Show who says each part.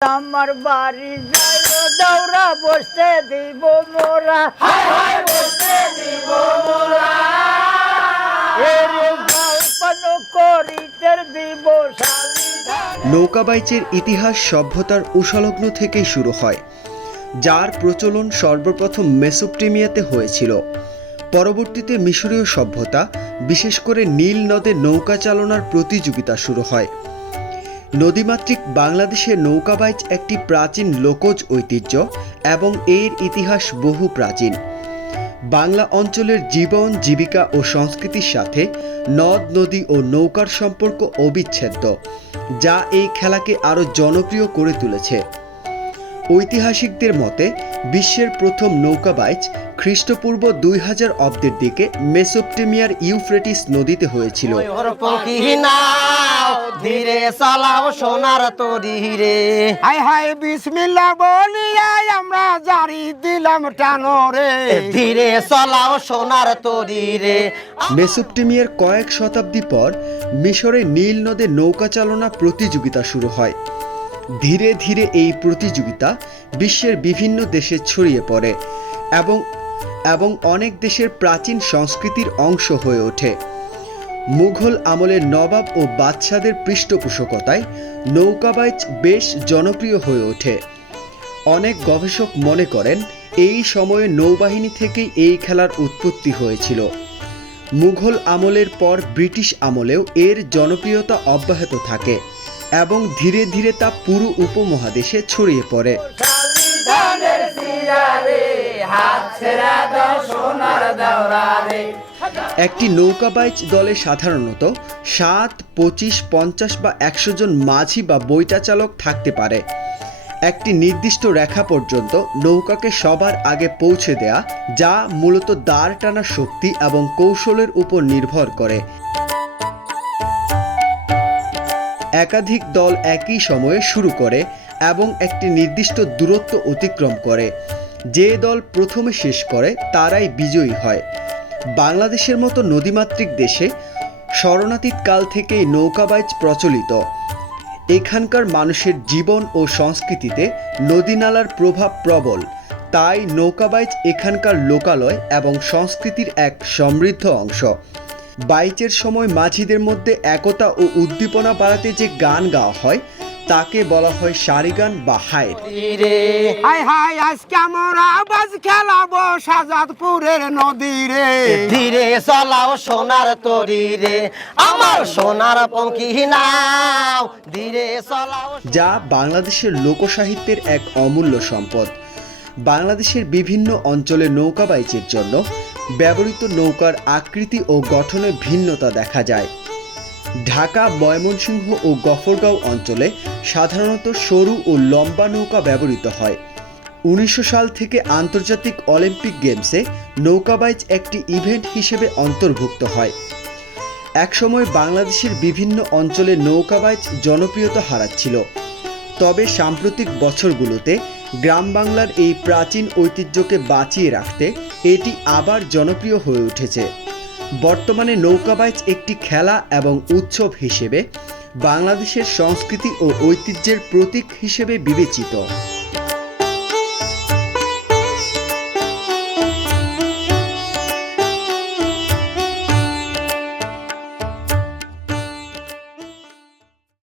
Speaker 1: আমার বাড়ি যাই দৌড়া বসতে দিব মোরা। করিতে দিব শালিধার
Speaker 2: নৌকাবাইচের ইতিহাস সভ্যতার উষলগ্ন থেকে শুরু হয় যার প্রচলন সর্বপ্রথম মেসোপটেমিয়াতে হয়েছিল। পরবর্তীতে মিশরীয় সভ্যতা বিশেষ করে নীল নদে নৌকা চালনার প্রতিযোগিতা শুরু হয়। নদীমাতৃক বাংলাদেশে নৌকাবাইচ একটি প্রাচীন লোকজ ঐতিহ্য এবং এর ইতিহাস বহু প্রাচীন। বাংলা অঞ্চলের জীবন, জীবিকা ও সংস্কৃতির সাথে নদ, নদী ও নৌকার সম্পর্ক অবিচ্ছেদ্য, যা এই খেলাকে আরও জনপ্রিয় করে তুলেছে। ঐতিহাসিকদের মতে বিশ্বের প্রথম নৌকাবাইচ খ্রিস্টপূর্ব দুই হাজার অব্দের দিকে মেসোপটেমিয়ার ইউফ্রেটিস নদীতে হয়েছিল।
Speaker 3: ধীরে চালাও সোনার তরি রে।
Speaker 4: হাই হাই বিসমিল্লা বলিয়াই আমরা জারি দিলাম টানো রে।
Speaker 3: ধীরে চালাও সোনার তরি রে।
Speaker 2: মেসোপটেমিয়ার কয়েক শতাব্দী পর মিশরে নীল নদে নৌকা চালনা প্রতিযোগিতা শুরু হয়। ধীরে ধীরে এই প্রতিযোগিতা বিশ্বের বিভিন্ন দেশে ছড়িয়ে পড়ে এবং এবং অনেক দেশের প্রাচীন সংস্কৃতির অংশ হয়ে ওঠে। মুঘল আমলের নবাব ও বাদশাদের পৃষ্ঠপোষকতায় নৌকাবাইচ বেশ জনপ্রিয় হয়ে ওঠে। অনেক গবেষক মনে করেন, এই সময়ে নৌবাহিনী থেকেই এই খেলার উৎপত্তি হয়েছিল। মুঘল আমলের পর ব্রিটিশ আমলেও এর জনপ্রিয়তা অব্যাহত থাকে। এবং ধীরে ধীরে তা পুরো উপমহাদেশে ছড়িয়ে পড়ে। একটি নৌকাবাইচ দলে সাধারণত সাত পঁচিশ পঞ্চাশ বা একশো জন মাঝি বা বইটা চালক থাকতে পারে। একটি নির্দিষ্ট রেখা পর্যন্ত নৌকাকে সবার আগে পৌঁছে দেয়া যা মূলত দাঁড় টানা শক্তি এবং কৌশলের উপর নির্ভর করে। একাধিক দল একই সময়ে শুরু করে এবং একটি নির্দিষ্ট দূরত্ব অতিক্রম করে। যে দল প্রথমে শেষ করে, তারাই বিজয়ী হয়। বাংলাদেশের মতো নদীমাতৃক দেশে শরণাতীত কাল থেকেই নৌকাবাইচ প্রচলিত। এখানকার মানুষের জীবন ও সংস্কৃতিতে নদীনালার প্রভাব প্রবল। তাই নৌকাবাইচ এখানকার লোকালয় এবং সংস্কৃতির এক সমৃদ্ধ অংশ। বাইচের সময় মাঝিদের মধ্যে একতা ও উদ্দীপনা বাড়াতে যে গান গাওয়া হয় তাকে বলা হয় সারিগান বা হায়ের
Speaker 4: হাই হাই আজকে আমরা আবাজ খেলাবো সাজাদপুরের নদী রে
Speaker 3: ধীরে চালাও সোনার তরি রে আমার সোনার পঙ্কি নাও। ধীরে চালাও
Speaker 2: যা বাংলাদেশের লোকসাহিত্যের এক অমূল্য সম্পদ। বাংলাদেশের বিভিন্ন অঞ্চলে নৌকা বাইচের জন্য ব্যবহৃত নৌকার আকৃতি ও গঠনে ভিন্নতা দেখা যায়। ঢাকা, ময়মনসিংহ ও গফরগাঁও অঞ্চলে সাধারণত সরু ও লম্বা নৌকা ব্যবহৃত হয়। উনিশশো সাল থেকে আন্তর্জাতিক অলিম্পিক গেমসে নৌকাবাইচ একটি ইভেন্ট হিসেবে অন্তর্ভুক্ত হয়। একসময় বাংলাদেশের বিভিন্ন অঞ্চলে নৌকাবাইচ জনপ্রিয়তা হারাচ্ছিল। তবে সাম্প্রতিক বছরগুলোতে গ্রাম বাংলার এই প্রাচীন ঐতিহ্যকে বাঁচিয়ে রাখতে এটি আবার জনপ্রিয় হয়ে উঠেছে। বর্তমানে নৌকাবাইচ একটি খেলা এবং উৎসব হিসেবে বাংলাদেশের সংস্কৃতি ও ঐতিহ্যের প্রতীক হিসেবে বিবেচিত।